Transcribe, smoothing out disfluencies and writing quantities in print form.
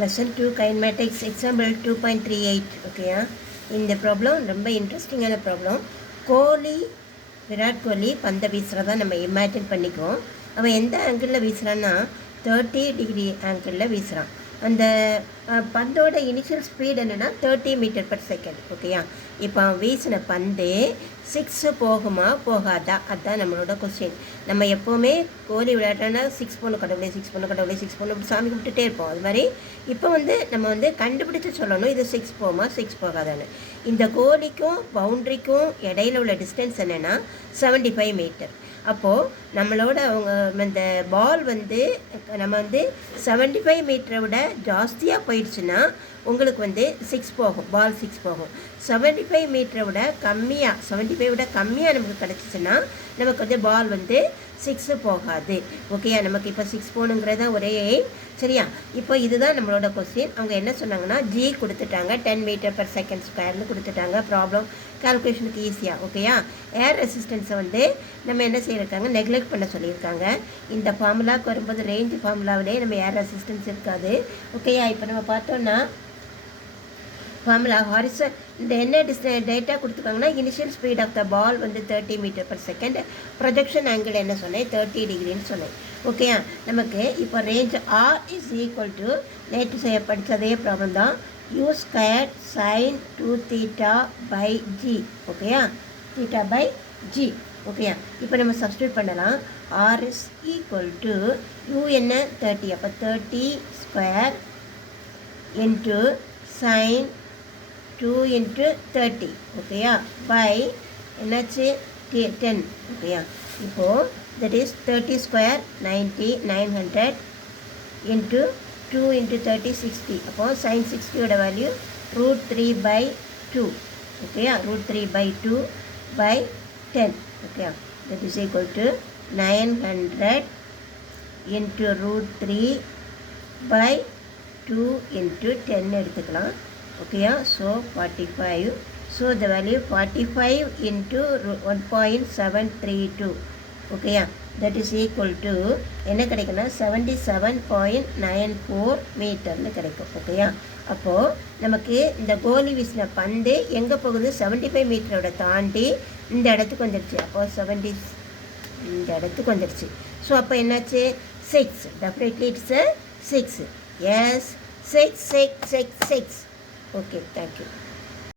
Lesson 2 Kinematics example 2.38 ஓகேயா. இந்த problem ரொம்ப இன்ட்ரெஸ்டிங்கான ப்ராப்ளம். விராட் கோலி பந்தை வீசுகிறதா நம்ம இமேஜின் பண்ணிக்குவோம். அவன் எந்த ஆங்கிளில் வீசுகிறான்னா 30 டிகிரி ஆங்கிளில் வீசுகிறான். அந்த பந்தோட இனிஷியல் ஸ்பீட் என்னென்னா 30 மீட்டர் பர் செகண்ட் ஓகேயா. இப்போ அவன் வீசின பந்து 6 போகுமா போகாதா, அதுதான் நம்மளோட கொஸ்டின். நம்ம எப்போவுமே கோலி விளையாட்டோன்னா 6 போகணும் கடவுளே 6 போகணும் கடவுளே 6 போகணும் அப்படி சாமி கும்பிட்டுட்டே இருப்போம். அது மாதிரி இப்போ நம்ம கண்டுபிடிச்சு சொல்லணும் இது 6 போகுமா 6 போகாதான்னு. இந்த கோலிக்கும் பவுண்ட்ரிக்கும் இடையில உள்ள டிஸ்டன்ஸ் என்னென்னா 75 மீட்டர். அப்போது நம்மளோட இந்த பால் நம்ம 75 மீட்டரை விட ஜாஸ்தியாக போயிடுச்சுன்னா உங்களுக்கு 6 போகும், பால் 6 போகும். 75 மீட்டரை விட கம்மியாக 75 விட கம்மியாக நமக்கு கிடச்சிச்சின்னா நமக்கு பால் 6 போகாது ஓகேயா. நமக்கு இப்போ 6 போகணுங்கிறது தான் ஒரே எய்ம் சரியா. இப்போ இதுதான் நம்மளோட கொஸ்டின். அவங்க என்ன சொன்னாங்கன்னா ஜி கொடுத்துட்டாங்க, 10 மீட்டர் பர் செகண்ட் ஸ்கொயர்னு கொடுத்துட்டாங்க. ப்ராப்ளம் கால்குலேஷனுக்கு ஈஸியாக ஓகேயா. ஏர் ரெசிஸ்டன்ஸை நம்ம என்ன செய்யிருக்காங்க, நெக்லெக்ட் பண்ண சொல்லியிருக்காங்க. இந்த ஃபார்முலாவுக்கு வரும்போது ரேஞ்ச் ஃபார்முலாவிலே நம்ம ஏர் ரெசிஸ்டன்ஸ் இருக்காது ஓகேயா. இப்போ நம்ம பார்த்தோன்னா ஃபார்முலா ஹாரிசன் இந்த என்ன டேட்டா கொடுத்துருக்காங்கன்னா initial speed of the ball 30 metre per second, projection angle என்ன சொன்னேன் 30 டிகிரின்னு சொன்னேன் ஓகேயா. நமக்கு இப்போ range R is equal to நேற்று படித்ததே ப்ராப்ளம் தான், u squared sin 2 theta by g ஓகேயா, theta by g ஓகேயா. இப்போ நம்ம சப்ஸ்டியூட் பண்ணலாம். r is equal to u என்ன 30, அப்போ 30 ஸ்கொயர் இன்ட்டு sin 2 into 30 ஓகேயா பை என்னாச்சு 10 ஓகேயா. இப்போது that is 30 square 90 900 into 2 into 30 60. அப்போது sin 60 வேல்யூ √3/2 ஓகேயா, √3/2 by 10 ஓகேயா. that is equal to 900 into √3/2 into 10 எடுத்துக்கலாம் ஓகேயா. So 45. So the value 45 into 1.732 ஓகேயா. தட் இஸ் ஈக்குவல் டு என்ன கிடைக்குன்னா 77.94 மீட்டர்னு கிடைக்கும் ஓகேயா. அப்போது நமக்கு இந்த கோலி வீசின பந்து எங்கே போகுது 75 மீட்டரோட தாண்டி இந்த இடத்துக்கு வந்துடுச்சு. அப்போது 70 இந்த இடத்துக்கு வந்துடுச்சு. ஸோ அப்போ என்னாச்சு 6, definitely it's 6. S 6 6 6 6. Okay, thank you.